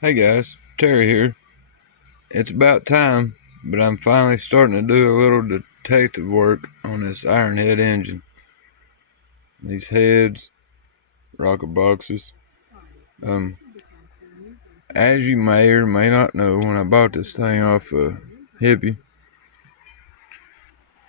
Hey guys, Terry here. It's about time, but I'm finally starting to do a little detective work on this Ironhead engine. These heads, rocket boxes. Um, as you may or may not know, when I bought this thing off a hippie,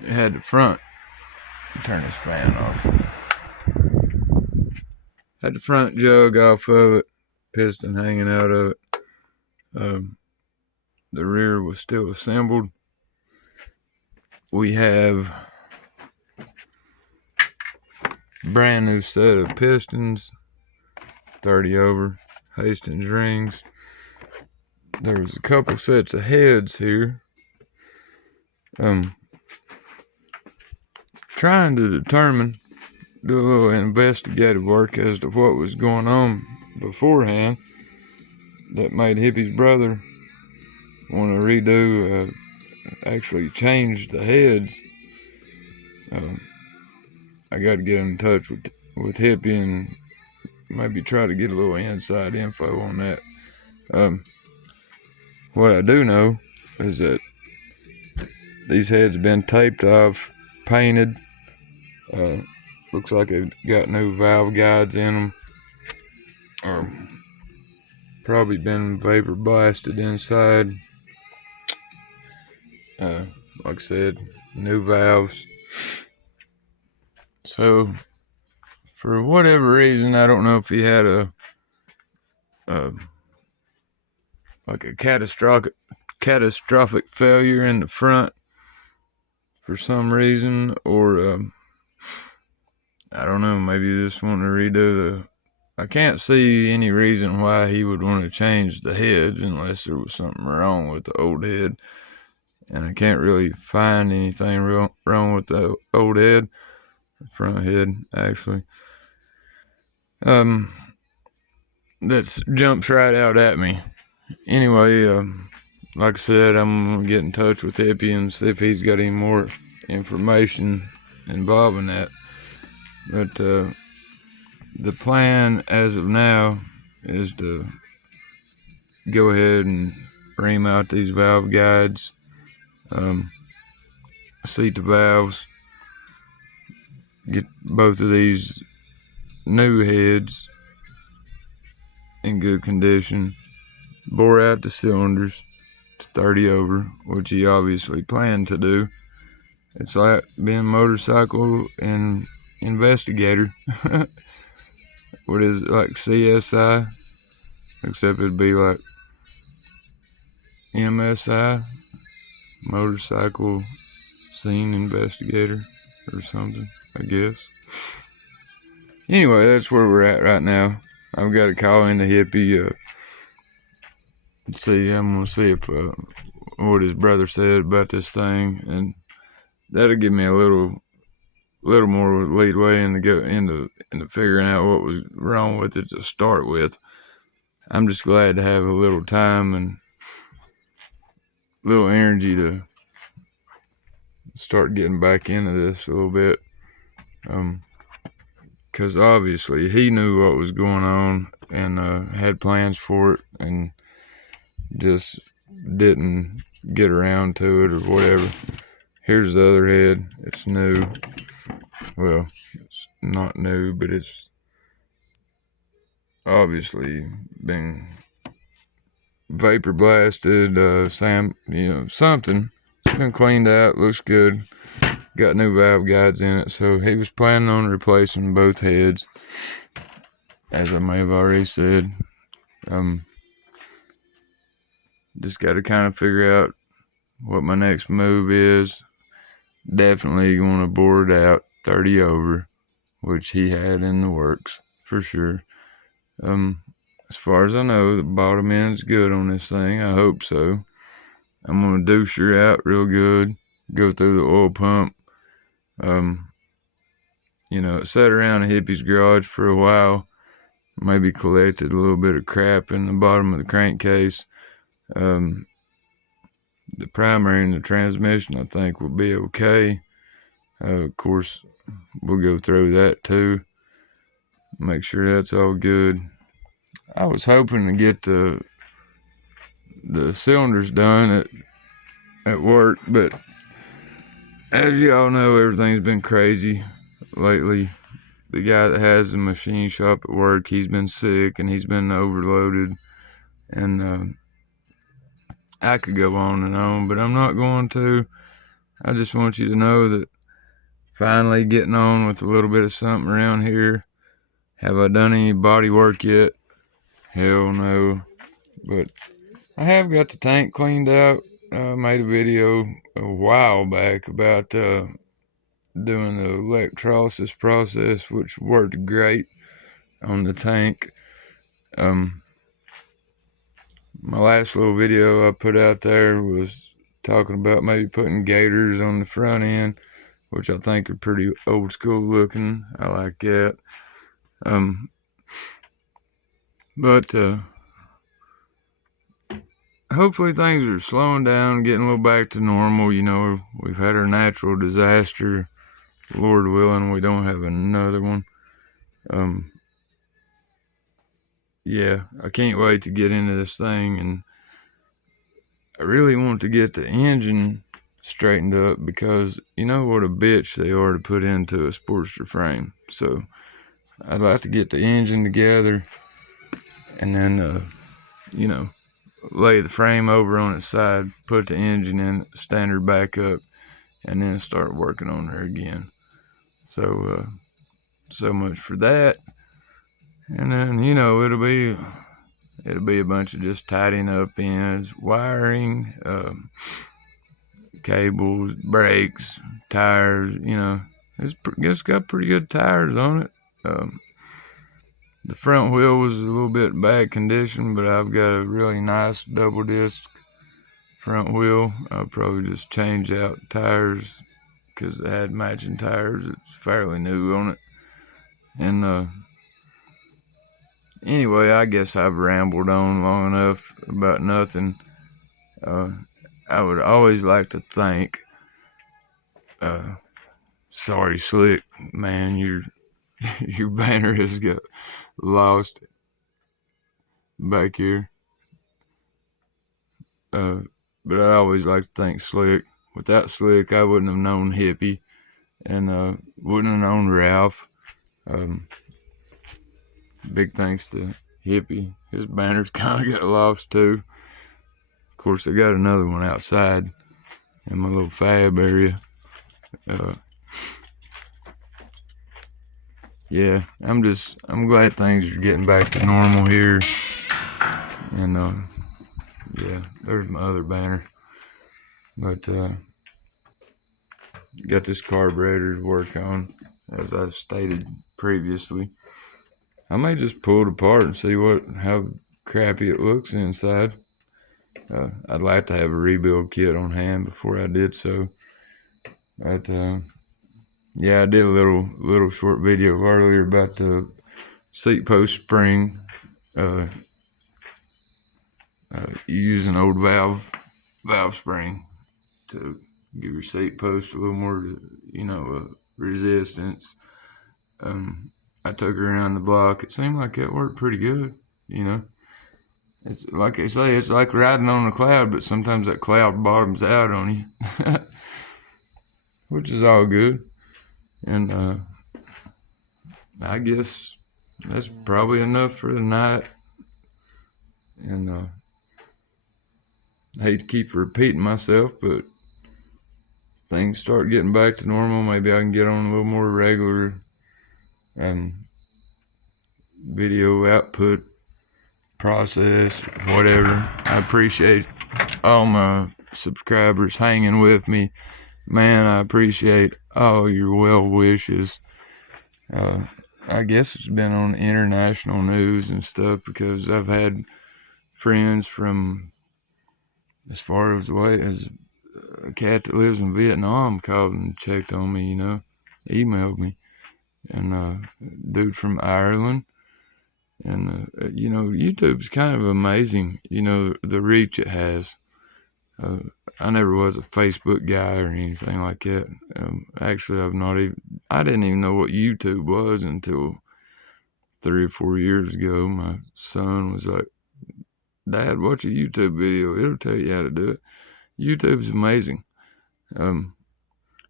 it had the front. Turn this fan off. Had the front jug off of it, piston hanging out of it. Um, the rear was still assembled. We have brand new set of pistons, 30 over Hastings rings. There's a couple sets of heads here. Trying to do a little investigative work as to what was going on beforehand that made Hippie's brother want to redo, actually change the heads. I got to get in touch with Hippie and maybe try to get a little inside info on that. What I do know is that these heads have been taped off, painted. Looks like they've got new valve guides in them. Probably been vapor blasted inside. Like I said, new valves. So, for whatever reason, I don't know if he had a like a catastrophic failure in the front for some reason, or I don't know. Maybe he just wanted to redo the. I can't see any reason why he would want to change the heads unless there was something wrong with the old head. And I can't really find anything wrong with the old head, front head actually. That jumps right out at me. Anyway, like I said, I'm gonna get in touch with Hippie and see if he's got any more information involving that. But the plan as of now is to go ahead and ream out these valve guides, seat the valves, get both of these new heads in good condition, bore out the cylinders to 30 over, which he obviously planned to do. It's like being a motorcycle and investigator. What is it, like CSI? Except it'd be like MSI, motorcycle scene investigator or something, I guess. Anyway, that's where we're at right now. I've got to call in the Hippie. I'm gonna see if what his brother said about this thing, and that'll give me a little more leadway into figuring out what was wrong with it to start with. I'm just glad to have a little time and little energy to start getting back into this a little bit. Because obviously he knew what was going on and had plans for it and just didn't get around to it or whatever. Here's the other head. It's new. Well, it's not new, but it's obviously been vapor blasted, something. It's been cleaned out, looks good. Got new valve guides in it, so he was planning on replacing both heads, as I may have already said. Just got to kind of figure out what my next move is. Definitely going to bore it out 30 over, which he had in the works for sure. As far as I know, the bottom end's good on this thing. I hope so. I'm gonna douche her out real good. Go through the oil pump. It sat around a Hippie's garage for a while. Maybe collected a little bit of crap in the bottom of the crankcase. The primary and the transmission, I think, will be okay. Of course, we'll go through that too. Make sure that's all good. I was hoping to get the the cylinder's done at work, but as y'all know, everything's been crazy lately. The guy that has the machine shop at work, he's been sick and he's been overloaded, and I could go on, but I'm not going to. I just want you to know that finally getting on with a little bit of something around here. Have I done any body work yet? Hell no. But I have got the tank cleaned out. I made a video a while back about doing the electrolysis process, which worked great on the tank. My last little video I put out there was talking about maybe putting gators on the front end, which I think are pretty old school looking. I like that. But hopefully things are slowing down, getting a little back to normal. You know, we've had our natural disaster. Lord willing, we don't have another one. Yeah, I can't wait to get into this thing, and I really want to get the engine straightened up because you know what a bitch they are to put into a Sportster frame. So I'd like to get the engine together and then, lay the frame over on its side, put the engine in, stand her back up, and then start working on her again. So, so much for that. And then, it'll be a bunch of just tidying up ends, wiring, cables, brakes, tires. It's got pretty good tires on it. The front wheel was a little bit bad condition, but I've got a really nice double disc front wheel. I'll probably just change out tires because it had matching tires. It's fairly new on it. And anyway, I guess I've rambled on long enough about nothing. I would always like to thank sorry Slick, man, your banner has got lost back here. But I always like to thank Slick. Without Slick, I wouldn't have known Hippie, and wouldn't have known Ralph. Big thanks to Hippie. His banners kind of got lost too. Of course, I got another one outside in my little fab area. Yeah, I'm glad things are getting back to normal here. And yeah, there's my other banner. But got this carburetor to work on, as I stated previously. I may just pull it apart and see how crappy it looks inside. I'd like to have a rebuild kit on hand before I did so. But yeah, I did a little short video earlier about the seat post spring. You use an old valve spring to give your seat post a little more, resistance. I took her around the block. It seemed like it worked pretty good, It's like they say, it's like riding on a cloud, but sometimes that cloud bottoms out on you, which is all good. And I guess that's probably enough for the night. And I hate to keep repeating myself, but things start getting back to normal. Maybe I can get on a little more regular video output process, whatever. I appreciate all my subscribers hanging with me. Man, I appreciate all your well wishes. I guess it's been on international news and stuff because I've had friends from as far as away as a cat that lives in Vietnam called and checked on me, emailed me. And a dude from Ireland. And, YouTube's kind of amazing, the reach it has. I never was a Facebook guy or anything like that. Actually, I didn't even know what YouTube was until 3 or 4 years ago. My son was like Dad, watch a YouTube video. It'll tell you how to do it. YouTube's amazing.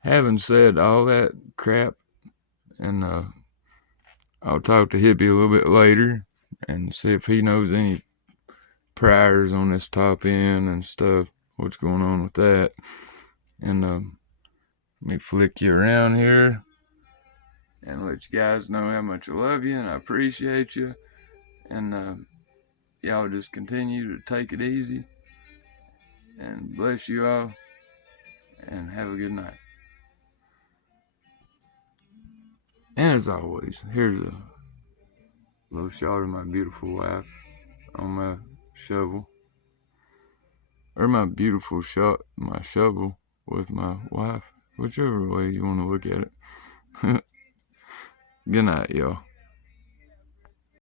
Having said all that crap, and I'll talk to Hippie a little bit later and see if he knows any priors on this top end and stuff, what's going on with that. And let me flick you around here and let you guys know how much I love you and I appreciate you. And y'all just continue to take it easy. And bless you all. And have a good night. And as always, here's a little shot of my beautiful wife on my shovel. Or my beautiful shot, my shovel with my wife. Whichever way you want to look at it. Good night, y'all.